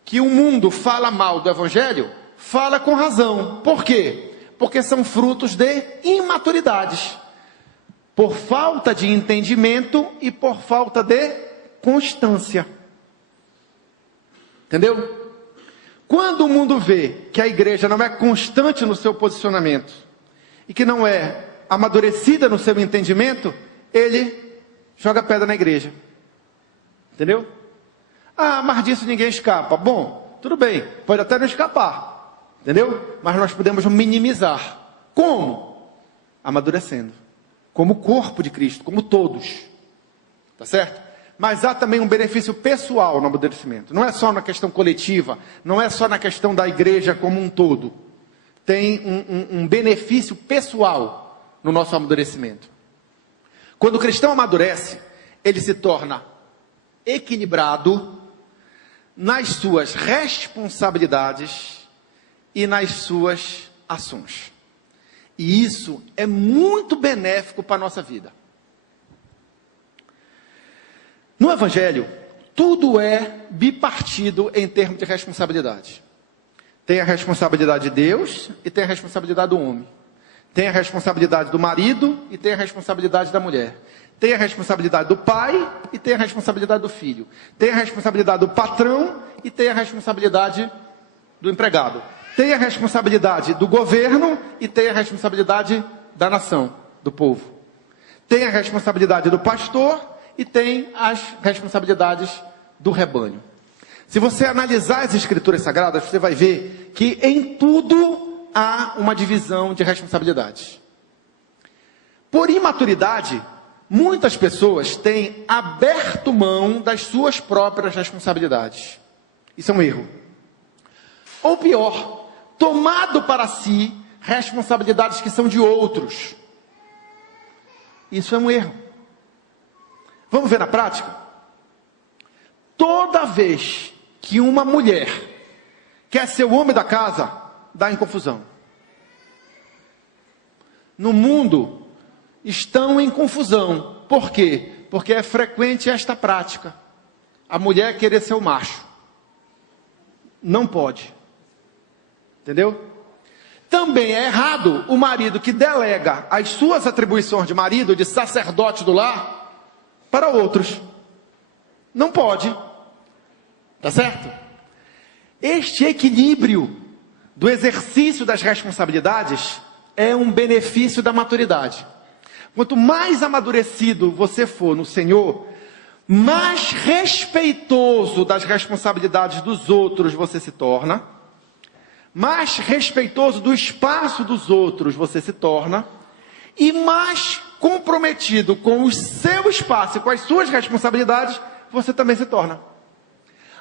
que o mundo fala mal do evangelho, fala com razão. Por quê? Porque são frutos de imaturidades. Por falta de entendimento e por falta de constância. Entendeu? Quando o mundo vê que a igreja não é constante no seu posicionamento e que não é amadurecida no seu entendimento, ele joga pedra na igreja. Entendeu? Ah, mas disso ninguém escapa. Bom, tudo bem, pode até não escapar. Entendeu? Mas nós podemos minimizar. Como? Amadurecendo. Como o corpo de Cristo, como todos. Tá certo? Mas há também um benefício pessoal no amadurecimento. Não é só na questão coletiva, não é só na questão da igreja como um todo. Tem um benefício pessoal no nosso amadurecimento. Quando o cristão amadurece, ele se torna equilibrado nas suas responsabilidades e nas suas ações. E isso é muito benéfico para a nossa vida. No Evangelho, tudo é bipartido em termos de responsabilidade. Tem a responsabilidade de Deus e tem a responsabilidade do homem. Tem a responsabilidade do marido e tem a responsabilidade da mulher. Tem a responsabilidade do pai e tem a responsabilidade do filho. Tem a responsabilidade do patrão e tem a responsabilidade do empregado. Tem a responsabilidade do governo e tem a responsabilidade da nação, do povo. Tem a responsabilidade do pastor e tem as responsabilidades do rebanho. Se você analisar as escrituras sagradas, você vai ver que em tudo há uma divisão de responsabilidades. Por imaturidade, muitas pessoas têm aberto mão das suas próprias responsabilidades. Isso é um erro. Ou pior, tomado para si responsabilidades que são de outros. Isso é um erro. Vamos ver na prática? Toda vez que uma mulher quer ser o homem da casa, dá em confusão. No mundo, estão em confusão. Por quê? Porque é frequente esta prática. A mulher querer ser o macho. Não pode. Entendeu? Também é errado o marido que delega as suas atribuições de marido, de sacerdote do lar, para outros. Não pode. Tá certo? Este equilíbrio do exercício das responsabilidades é um benefício da maturidade. Quanto mais amadurecido você for no Senhor, mais respeitoso das responsabilidades dos outros você se torna, mais respeitoso do espaço dos outros você se torna, e mais comprometido com o seu espaço e com as suas responsabilidades, você também se torna.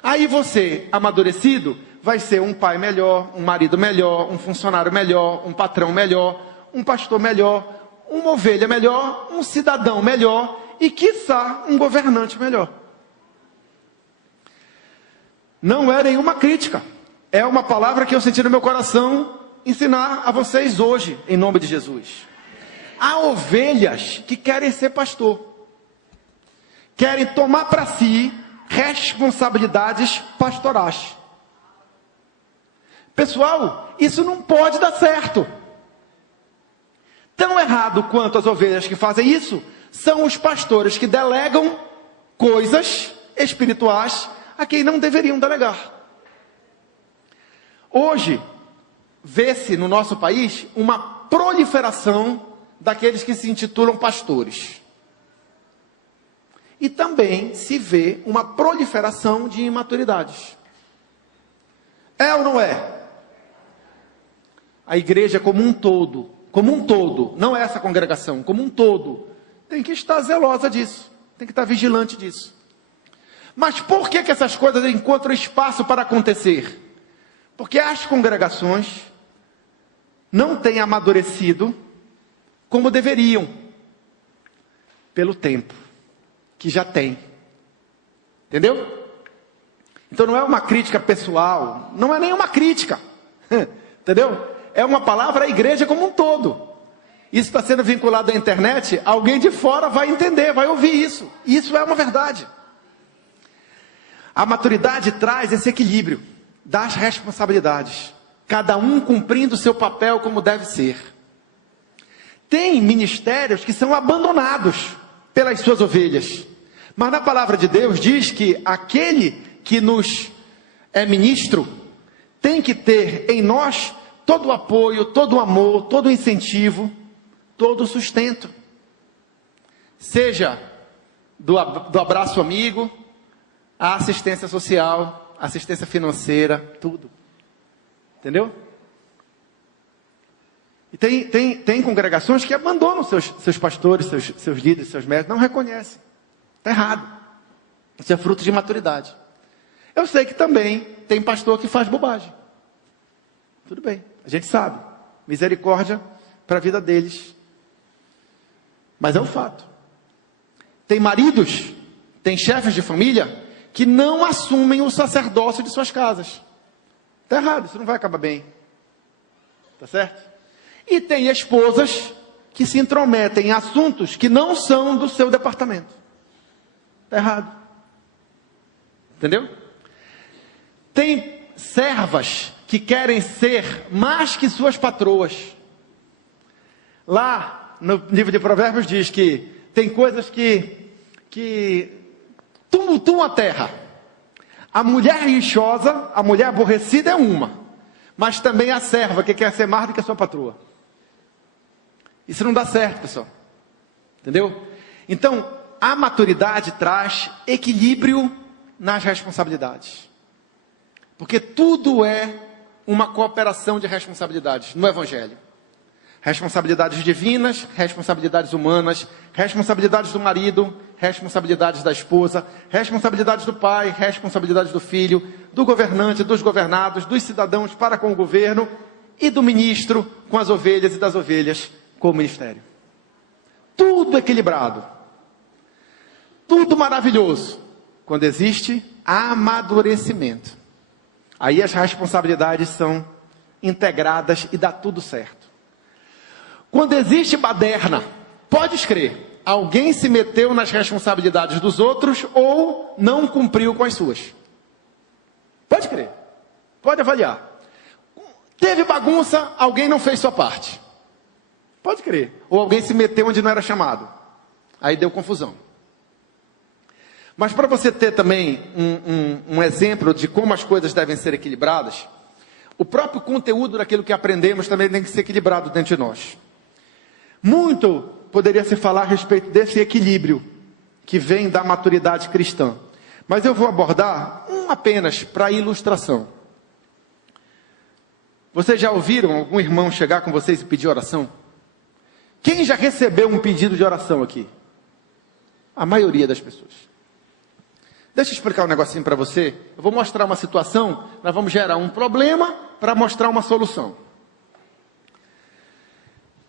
Aí você, amadurecido, vai ser um pai melhor, um marido melhor, um funcionário melhor, um patrão melhor, um pastor melhor, uma ovelha melhor, um cidadão melhor e, quiçá, um governante melhor. Não é nenhuma crítica. É uma palavra que eu senti no meu coração ensinar a vocês hoje, em nome de Jesus. Há ovelhas que querem ser pastor. Querem tomar para si responsabilidades pastorais. Pessoal, isso não pode dar certo. Tão errado quanto as ovelhas que fazem isso, são os pastores que delegam coisas espirituais a quem não deveriam delegar. Hoje, vê-se no nosso país uma proliferação daqueles que se intitulam pastores. E também se vê uma proliferação de imaturidades. É ou não é? A igreja como um todo, não é essa congregação, como um todo, tem que estar zelosa disso, tem que estar vigilante disso. Mas por que essas coisas encontram espaço para acontecer? Porque as congregações não têm amadurecido como deveriam, pelo tempo que já tem. Entendeu? Então não é uma crítica pessoal, não é nenhuma crítica. Entendeu? É uma palavra à igreja como um todo. Isso está sendo vinculado à internet, alguém de fora vai entender, vai ouvir isso. Isso é uma verdade. A maturidade traz esse equilíbrio das responsabilidades, cada um cumprindo o seu papel como deve ser. Tem ministérios que são abandonados pelas suas ovelhas, mas na palavra de Deus diz que aquele que nos é ministro tem que ter em nós todo o apoio, todo o amor, todo o incentivo, todo o sustento. Seja do abraço amigo, a assistência social, assistência financeira, tudo. Entendeu? E tem congregações que abandonam seus pastores, seus líderes, seus mestres, não reconhecem. Está errado. Isso é fruto de maturidade. Eu sei que também tem pastor que faz bobagem. Tudo bem, a gente sabe. Misericórdia para a vida deles. Mas é um fato. Tem maridos, tem chefes de família que não assumem o sacerdócio de suas casas. Está errado, isso não vai acabar bem. Está certo? E tem esposas que se intrometem em assuntos que não são do seu departamento. Está errado. Entendeu? Tem servas que querem ser mais que suas patroas. Lá no livro de Provérbios diz que tem coisas que tumultuam a terra. A mulher rixosa, a mulher aborrecida é uma, mas também a serva que quer ser mais do que a sua patroa. Isso não dá certo, pessoal. Entendeu? Então, a maturidade traz equilíbrio nas responsabilidades. Porque tudo é uma cooperação de responsabilidades no Evangelho. Responsabilidades divinas, responsabilidades humanas, responsabilidades do marido, responsabilidades da esposa, responsabilidades do pai, responsabilidades do filho, do governante, dos governados, dos cidadãos para com o governo e do ministro com as ovelhas e das ovelhas com o ministério. Tudo equilibrado. Tudo maravilhoso. Quando existe amadurecimento. Aí as responsabilidades são integradas e dá tudo certo. Quando existe baderna, pode crer, alguém se meteu nas responsabilidades dos outros ou não cumpriu com as suas. Pode crer, pode avaliar. Teve bagunça, alguém não fez sua parte. Pode crer. Ou alguém se meteu onde não era chamado. Aí deu confusão. Mas para você ter também um exemplo de como as coisas devem ser equilibradas, o próprio conteúdo daquilo que aprendemos também tem que ser equilibrado dentro de nós. Muito poderia se falar a respeito desse equilíbrio que vem da maturidade cristã. Mas eu vou abordar um apenas para ilustração. Vocês já ouviram algum irmão chegar com vocês e pedir oração? Quem já recebeu um pedido de oração aqui? A maioria das pessoas. Deixa eu explicar um negocinho para você. Eu vou mostrar uma situação, nós vamos gerar um problema para mostrar uma solução.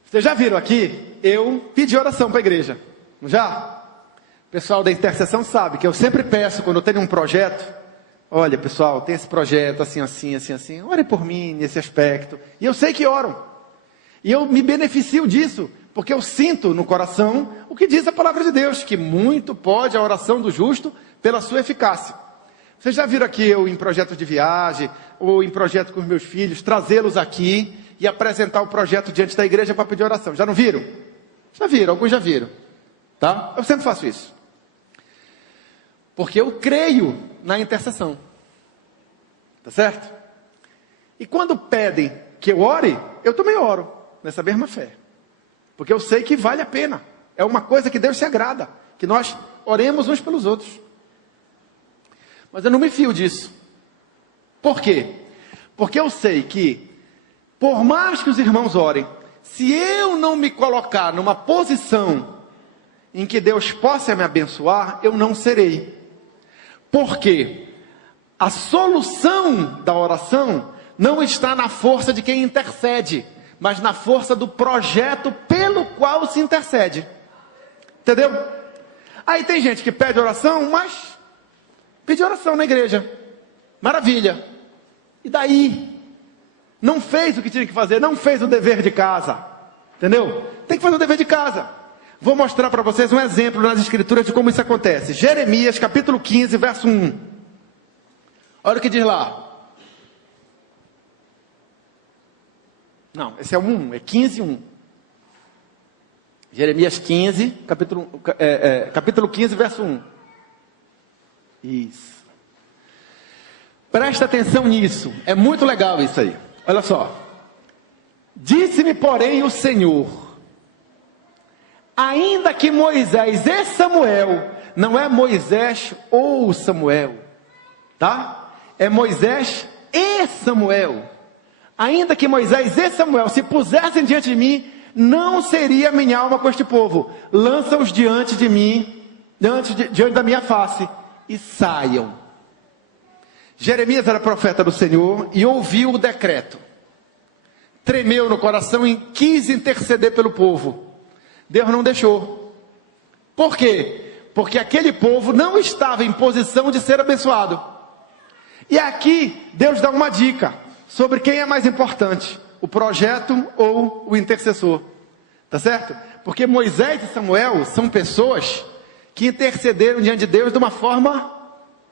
Vocês já viram aqui, eu pedi oração para a igreja, não já? O pessoal da intercessão sabe que eu sempre peço, quando eu tenho um projeto, olha pessoal, tem esse projeto assim, assim, assim, assim, ore por mim nesse aspecto. E eu sei que oram. E eu me beneficio disso, porque eu sinto no coração o que diz a palavra de Deus, que muito pode a oração do justo pela sua eficácia. Vocês já viram aqui eu em projetos de viagem, ou em projeto com os meus filhos, trazê-los aqui e apresentar o projeto diante da igreja para pedir oração. Já não viram? Já viram, alguns já viram. Tá? Eu sempre faço isso. Porque eu creio na intercessão. Tá certo? E quando pedem que eu ore, eu também oro, nessa mesma fé. Porque eu sei que vale a pena. É uma coisa que Deus se agrada. Que nós oremos uns pelos outros. Mas eu não me fio disso. Por quê? Porque eu sei que, por mais que os irmãos orem, se eu não me colocar numa posição em que Deus possa me abençoar, eu não serei. Por quê? A solução da oração não está na força de quem intercede, mas na força do projeto pelo qual se intercede. Entendeu? Aí tem gente que pede oração, mas pede oração na igreja. Maravilha. E daí? Não fez o que tinha que fazer, não fez o dever de casa. Entendeu? Tem que fazer o dever de casa. Vou mostrar para vocês um exemplo nas escrituras de como isso acontece. Jeremias, capítulo 15, verso 1. Olha o que diz lá. Não, esse é o 1, é 15, 1. Jeremias 15, capítulo 15, verso 1. Isso. Presta atenção nisso, é muito legal isso aí. Olha só. Disse-me, porém, o Senhor, ainda que Moisés e Samuel não é Moisés ou Samuel, tá? É Moisés e Samuel. Ainda que Moisés e Samuel se pusessem diante de mim, não seria minha alma com este povo. Lança-os diante de mim, diante da minha face, e saiam. Jeremias era profeta do Senhor e ouviu o decreto. Tremeu no coração e quis interceder pelo povo. Deus não deixou. Por quê? Porque aquele povo não estava em posição de ser abençoado. E aqui Deus dá uma dica sobre quem é mais importante, o projeto ou o intercessor. Tá certo? Porque Moisés e Samuel são pessoas que intercederam diante de Deus de uma forma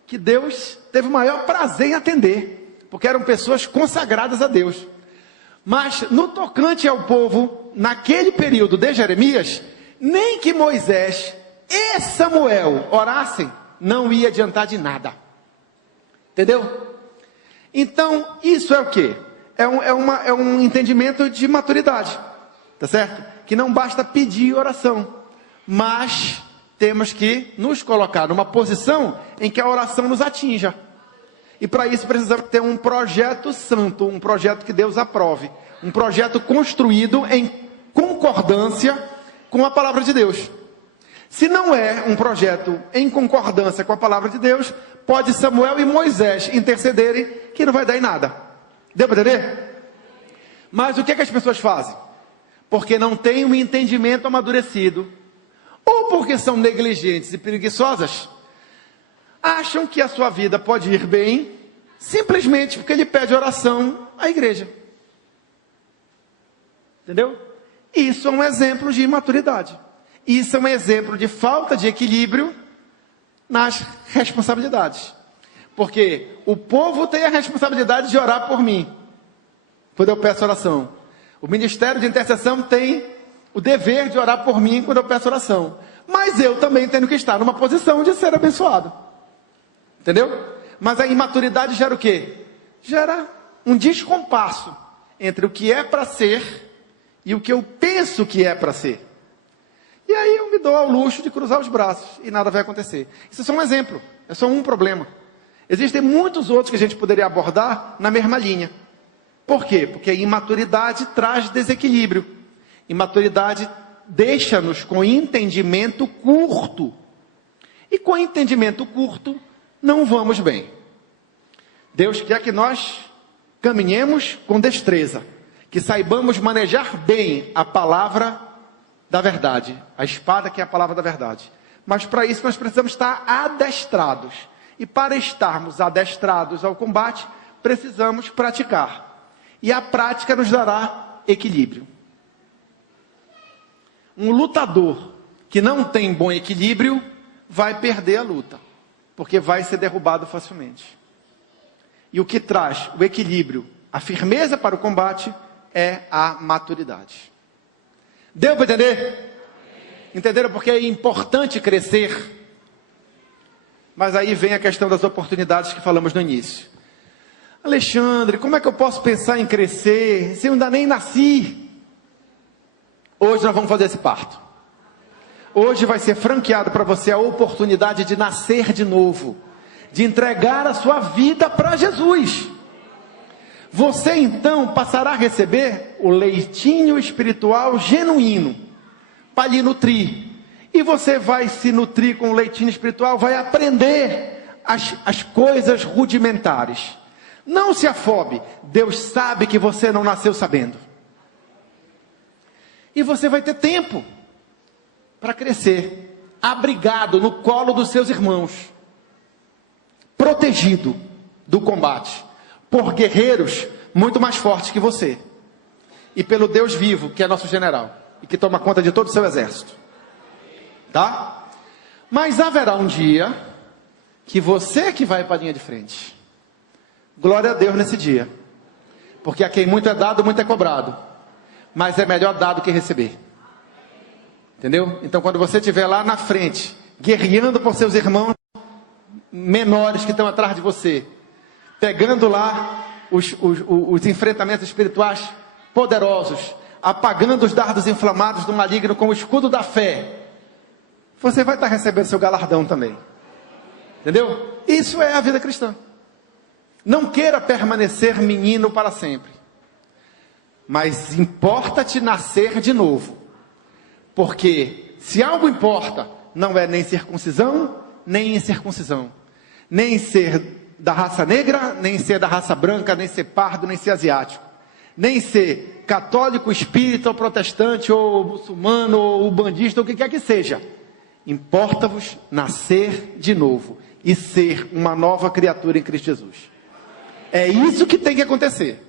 que Deus teve o maior prazer em atender, porque eram pessoas consagradas a Deus. Mas no tocante ao povo, naquele período de Jeremias, nem que Moisés e Samuel orassem, não ia adiantar de nada. Entendeu? Então, isso é o quê? É um entendimento de maturidade, tá certo? Que não basta pedir oração, mas temos que nos colocar numa posição em que a oração nos atinja. E para isso precisamos ter um projeto santo, um projeto que Deus aprove, um projeto construído em concordância com a palavra de Deus. Se não é um projeto em concordância com a palavra de Deus, pode Samuel e Moisés intercederem, que não vai dar em nada. Deu para entender? Mas o que as pessoas fazem? Porque não têm um entendimento amadurecido, ou porque são negligentes e preguiçosas, acham que a sua vida pode ir bem, simplesmente porque ele pede oração à igreja. Entendeu? Isso é um exemplo de imaturidade. Isso é um exemplo de falta de equilíbrio nas responsabilidades. Porque o povo tem a responsabilidade de orar por mim, quando eu peço oração. O ministério de intercessão tem o dever de orar por mim quando eu peço oração. Mas eu também tenho que estar numa posição de ser abençoado. Entendeu? Mas a imaturidade gera o quê? Gera um descompasso entre o que é para ser e o que eu penso que é para ser. E aí eu me dou ao luxo de cruzar os braços e nada vai acontecer. Isso é só um exemplo, é só um problema. Existem muitos outros que a gente poderia abordar na mesma linha. Por quê? Porque a imaturidade traz desequilíbrio. Imaturidade deixa-nos com entendimento curto. E com entendimento curto, não vamos bem. Deus quer que nós caminhemos com destreza, que saibamos manejar bem a palavra da verdade, a espada que é a palavra da verdade. Mas para isso nós precisamos estar adestrados. E para estarmos adestrados ao combate, precisamos praticar. E a prática nos dará equilíbrio. Um lutador que não tem bom equilíbrio vai perder a luta, porque vai ser derrubado facilmente. E o que traz o equilíbrio, a firmeza para o combate, é a maturidade. Deu para entender? Entenderam porque é importante crescer? Mas aí vem a questão das oportunidades que falamos no início. Alexandre, como é que eu posso pensar em crescer se eu ainda nem nasci? Hoje nós vamos fazer esse parto. Hoje vai ser franqueado para você a oportunidade de nascer de novo, de entregar a sua vida para Jesus. Você então passará a receber o leitinho espiritual genuíno, para lhe nutrir. E você vai se nutrir com o leitinho espiritual, vai aprender as coisas rudimentares. Não se afobe, Deus sabe que você não nasceu sabendo. E você vai ter tempo para crescer, abrigado no colo dos seus irmãos, protegido do combate, por guerreiros muito mais fortes que você, e pelo Deus vivo, que é nosso general, e que toma conta de todo o seu exército, tá? Mas haverá um dia, que você que vai para a linha de frente. Glória a Deus nesse dia, porque a quem muito é dado, muito é cobrado, mas é melhor dar do que receber. Entendeu? Então quando você estiver lá na frente, guerreando por seus irmãos menores que estão atrás de você, pegando lá os enfrentamentos espirituais poderosos, apagando os dardos inflamados do maligno com o escudo da fé, você vai estar recebendo seu galardão também. Entendeu? Isso é a vida cristã. Não queira permanecer menino para sempre. Mas importa-te nascer de novo. Porque se algo importa, não é nem circuncisão, nem incircuncisão. Nem ser da raça negra, nem ser da raça branca, nem ser pardo, nem ser asiático. Nem ser católico, espírita, ou protestante, ou muçulmano, ou ubandista, ou o que quer que seja. Importa-vos nascer de novo e ser uma nova criatura em Cristo Jesus. É isso que tem que acontecer.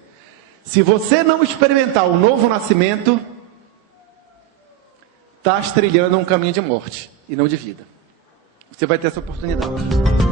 Se você não experimentar o novo nascimento, estás trilhando um caminho de morte e não de vida. Você vai ter essa oportunidade.